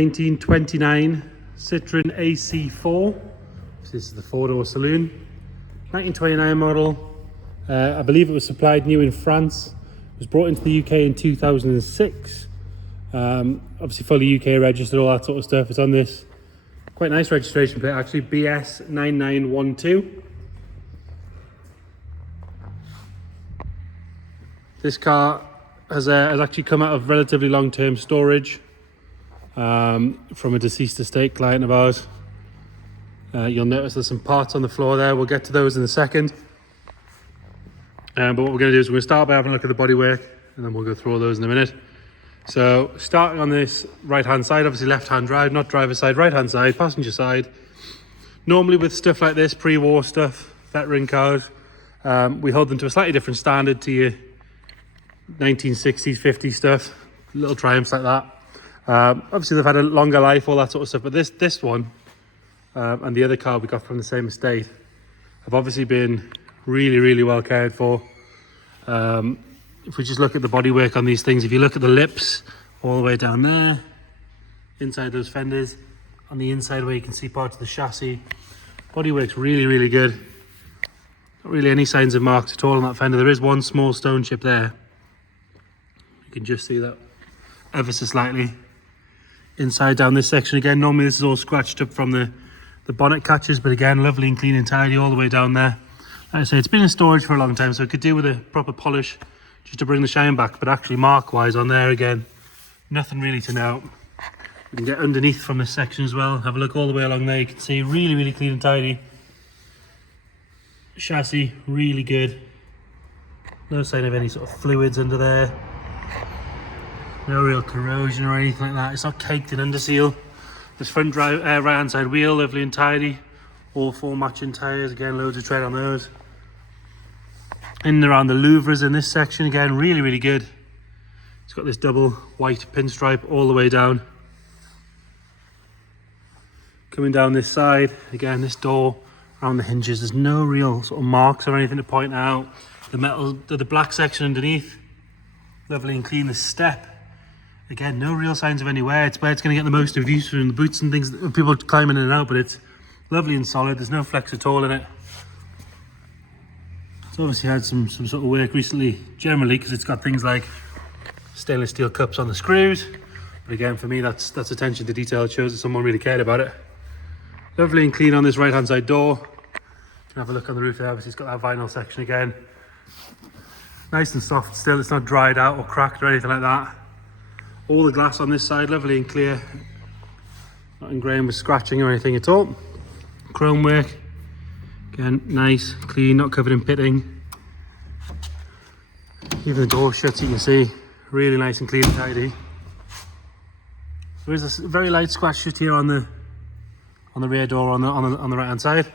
1929 Citroen AC4. This is the four-door saloon. 1929 model. I believe it was supplied new in France. It was brought into the UK in 2006. Obviously fully UK registered, all that sort of stuff. It's on this quite nice registration plate actually, BS9912. This car has actually come out of relatively long-term storage from a deceased estate client of ours. You'll notice there's some parts on the floor there. We'll get to those in a second. But what we're going to do is we're going to start by having a look at the bodywork, and then we'll go through all those in a minute. So starting on this right-hand side, obviously left-hand drive, not driver side, right-hand side, passenger side. Normally with stuff like this, pre-war stuff, veteran cars, we hold them to a slightly different standard to your 1960s, 50s stuff, little Triumphs like that. Obviously they've had a longer life, all that sort of stuff, but this one and the other car we got from the same estate have obviously been really well cared for. If we just look at the bodywork on these things, if you look at the lips all the way down there, inside those fenders, on the inside where you can see parts of the chassis, bodywork's really good. Not really any signs of marks at all on that fender. There is one small stone chip there. You can just see that ever so slightly. Inside down this section again, normally this is all scratched up from the bonnet catches, but again, lovely and clean and tidy all the way down there. Like I say, it's been in storage for a long time, so it could do with a proper polish just to bring the shine back, but actually mark-wise on there again, nothing really to note. We can get underneath from this section as well, have a look all the way along there. You can see really clean and tidy. Chassis, really good. No sign of any sort of fluids under there. No real corrosion or anything like that. It's not caked in under seal. This front right hand side wheel, lovely and tidy. All four matching tyres, again loads of tread on those. In and around the louvres in this section, again really good. It's got this double white pinstripe all the way down. Coming down this side, again this door around the hinges, there's no real sort of marks or anything to point out. The metal, the black section underneath, lovely and clean. The step, again, no real signs of any wear. It's where it's going to get the most use from the boots and things, people climbing in and out, but it's lovely and solid. There's no flex at all in it. It's obviously had some sort of work recently, generally, because it's got things like stainless steel cups on the screws. But again, for me, that's attention to detail. It shows that someone really cared about it. Lovely and clean on this right-hand side door. You can have a look on the roof there. Obviously, it's got that vinyl section again. Nice and soft still. It's not dried out or cracked or anything like that. All the glass on this side, lovely and clear. Not ingrained with scratching or anything at all. Chrome work. Again, nice, clean, not covered in pitting. Even the door shuts, you can see. Really nice and clean and tidy. There is a very light scratch just here on the rear door on the right hand side.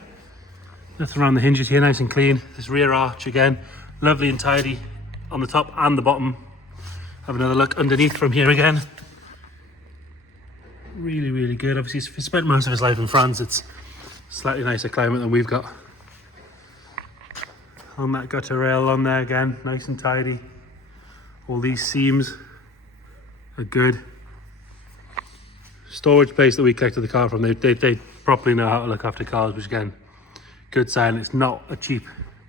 Nothing around the hinges here, nice and clean. This rear arch again, lovely and tidy on the top and the bottom. Have another look underneath from here again. Really good. Obviously, he's spent most of his life in France. It's slightly nicer climate than we've got. On that gutter rail on there again, nice and tidy. All these seams are good. Storage place that we collected the car from, they properly know how to look after cars, which again, good sign. It's not a cheap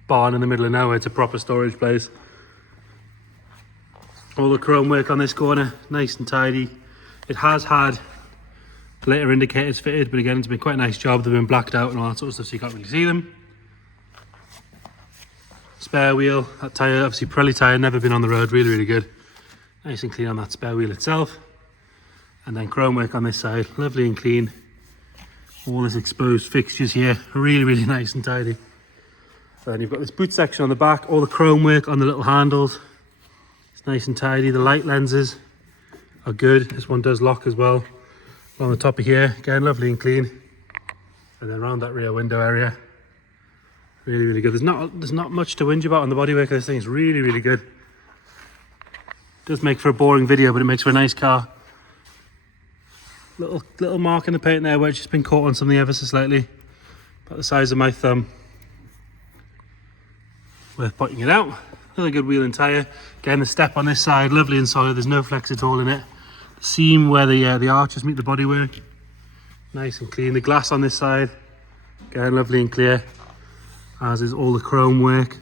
barn in the middle of nowhere, it's a proper storage place. All the chrome work on this corner, nice and tidy. It has had later indicators fitted, but again, it's been quite a nice job. They've been blacked out and all that sort of stuff, so you can't really see them. Spare wheel, that tyre, obviously Pirelli tyre, never been on the road, really good. Nice and clean on that spare wheel itself. And then chrome work on this side, lovely and clean. All this exposed fixtures here, really nice and tidy. And you've got this boot section on the back, all the chrome work on the little handles. It's nice and tidy. The light lenses are good. This one does lock as well. On the top of here, again, lovely and clean. And then around that rear window area, really good. There's not much to whinge about on the bodywork of this thing. It's really good. It does make for a boring video, but it makes for a nice car. Little mark in the paint there where it's just been caught on something ever so slightly, about the size of my thumb. Worth pointing it out. Another good wheel and tyre. Again, the step on this side, lovely and solid. There's no flex at all in it. The seam where the arches meet the bodywork. Nice and clean. The glass on this side, again, lovely and clear, as is all the chrome work.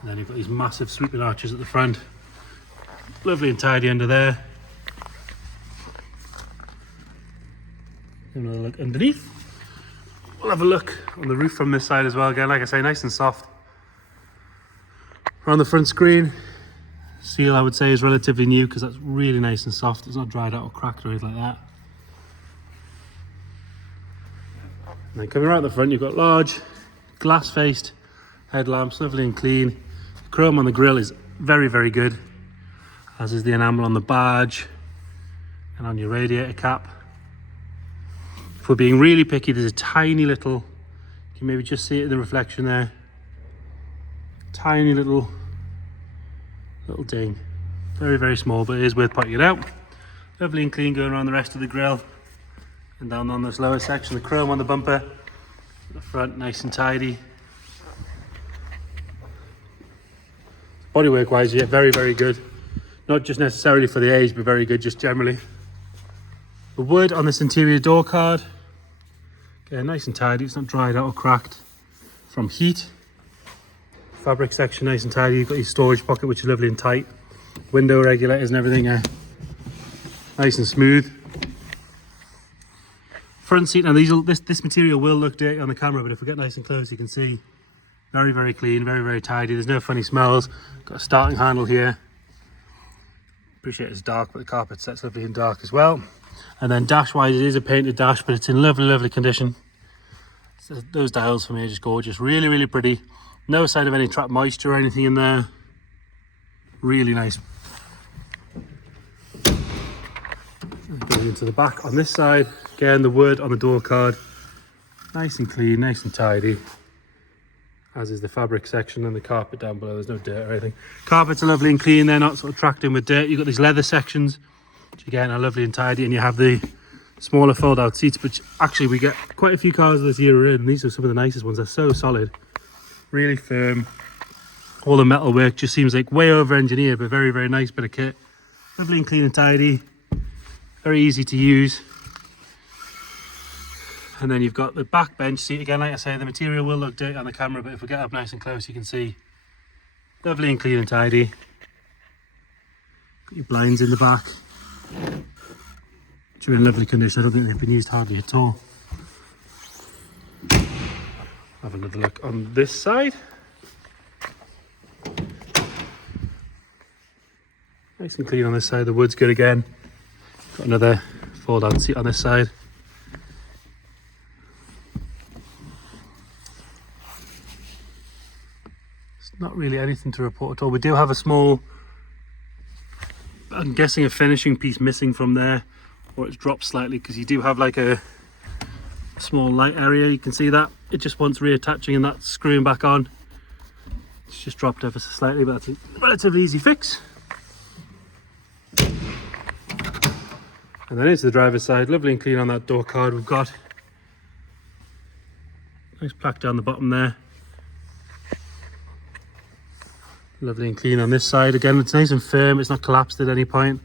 And then you've got these massive sweeping arches at the front. Lovely and tidy under there. Another look underneath. We'll have a look on the roof from this side as well. Again, like I say, nice and soft. Around the front screen, seal I would say is relatively new because that's really nice and soft. It's not dried out or cracked or anything like that. And then coming right at the front, you've got large glass-faced headlamps, lovely and clean. The chrome on the grille is very, very good, as is the enamel on the badge and on your radiator cap. If we're being really picky, there's a tiny little, you can maybe just see it in the reflection there, tiny little ding, very, very small, but it is worth pointing it out. Lovely and clean going around the rest of the grille and down on this lower section. The chrome on the bumper, the front nice and tidy. Bodywork wise, yeah, very, very good. Not just necessarily for the age, but very good just generally. The wood on this interior door card, again, nice and tidy. It's not dried out or cracked from heat. Fabric section nice and tidy. You've got your storage pocket, which is lovely and tight. Window regulators and everything are nice and smooth. Front seat, now this material will look dirty on the camera, but if we get nice and close, you can see very, very clean, very, very tidy. There's no funny smells. Got a starting handle here. Appreciate it's dark, but the carpet set's lovely and dark as well. And then dash wise, it is a painted dash, but it's in lovely, lovely condition. So those dials for me are just gorgeous, really, really pretty. No sign of any trapped moisture or anything in there. Really nice. Going into the back on this side, again, the wood on the door card, nice and clean, nice and tidy, as is the fabric section and the carpet down below. There's no dirt or anything. Carpets are lovely and clean, they're not sort of tracked in with dirt. You've got these leather sections, which again are lovely and tidy, and you have the smaller fold out seats, which actually we get quite a few cars this year in, and these are some of the nicest ones. They're so solid, really firm. All the metal work just seems like way over engineered, but very, very nice bit of kit. Lovely and clean and tidy, very easy to use. And then you've got the back bench seat. Again, like I say, the material will look dirty on the camera, but if we get up nice and close, you can see lovely and clean and tidy. Got your blinds in the back, which are in lovely condition. I don't think they've been used hardly at all. Have another look on this side. Nice and clean on this side. The wood's good again. Got another fold out seat on this side. Not really anything to report at all. We do have a small, I'm guessing a finishing piece missing from there, or it's dropped slightly, because you do have like a small light area. You can see that it just wants reattaching, and that's screwing back on. It's just dropped ever so slightly, but that's a relatively easy fix. And then into the driver's side, lovely and clean on that door card. We've got nice plaque down the bottom there. Lovely and clean on this side. Again, it's nice and firm, it's not collapsed at any point.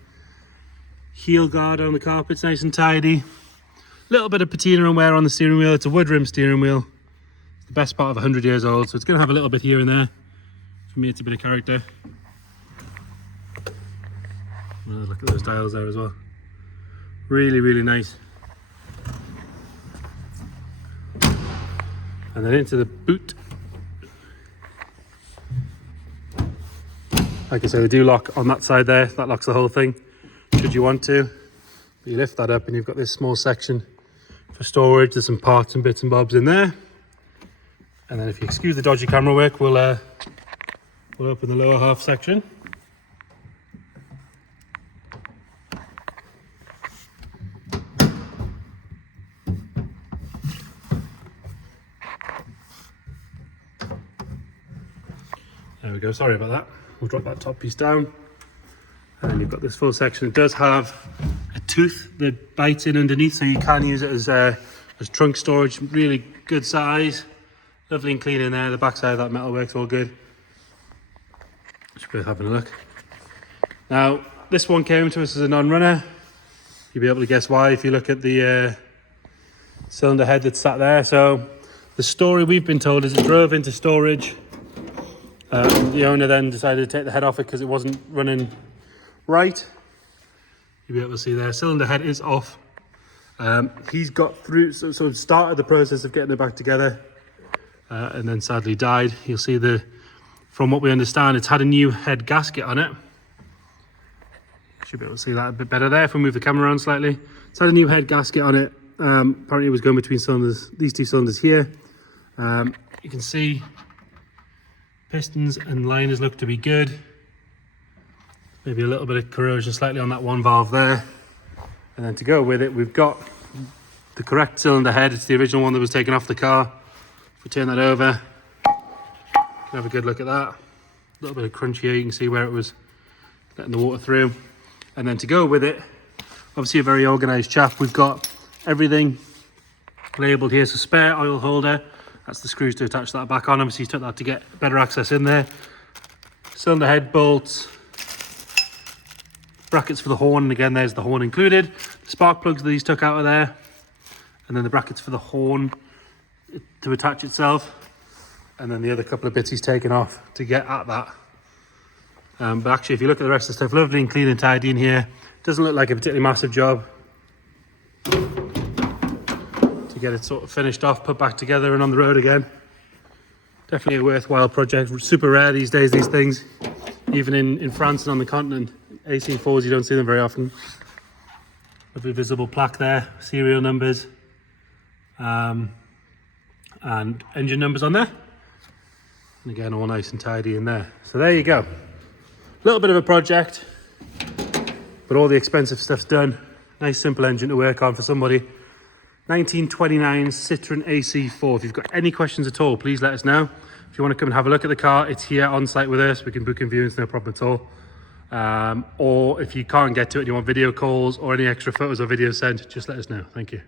Heel guard on the carpet's nice and tidy. Little bit of patina and wear on the steering wheel. It's a wood rim steering wheel. It's the best part of 100 years old, so it's going to have a little bit here and there. For me, it's a bit of character. Look at those dials there as well. Really, really nice. And then into the boot. Like I say, they do lock on that side there. That locks the whole thing, should you want to. But you lift that up and you've got this small section for storage. There's some parts and bits and bobs in there. And then if you excuse the dodgy camera work, we'll open the lower half section. There we go, sorry about that. We'll drop that top piece down. And you've got this full section. It does have a tooth that bites in underneath, so you can use it as trunk storage. Really good size. Lovely and clean in there. The back side of that metal works all good. Just worth having a look. Now, this one came to us as a non-runner. You'll be able to guess why if you look at the cylinder head that's sat there. So the story we've been told is it drove into storage. The owner then decided to take the head off it because it wasn't running right. You'll be able to see there, cylinder head is off. He's got through, so started the process of getting it back together and then sadly died. You'll see from what we understand, it's had a new head gasket on it. Should be able to see that a bit better there if we move the camera around slightly. It's had a new head gasket on it. Apparently it was going between cylinders, these two cylinders here. You can see pistons and liners look to be good. Maybe a little bit of corrosion slightly on that one valve there. And then to go with it, we've got the correct cylinder head. It's the original one that was taken off the car. If we turn that over, you can have a good look at that. A little bit of crunch here, you can see where it was letting the water through. And then to go with it, obviously a very organized chap. We've got everything labeled here. So spare oil holder, that's the screws to attach that back on. Obviously he took that to get better access in there. Cylinder head bolts, brackets for the horn, and again there's the horn included. The spark plugs that he's took out of there, and then the brackets for the horn to attach itself, and then the other couple of bits he's taken off to get at that. But actually, if you look at the rest of the stuff, lovely and clean and tidy in here. Doesn't look like a particularly massive job to get it sort of finished off, put back together and on the road again. Definitely a worthwhile project. Super rare these days, these things. Even in France and on the continent, AC4s, you don't see them very often. Lovely visible plaque there, serial numbers, and engine numbers on there. And again, all nice and tidy in there. So there you go. Little bit of a project, but all the expensive stuff's done. Nice simple engine to work on for somebody. 1929 Citroen AC4. If you've got any questions at all, please let us know. If you want to come and have a look at the car, it's here on site with us. We can book in viewings, no problem at all. Or if you can't get to it and you want video calls or any extra photos or videos sent, just let us know. Thank you.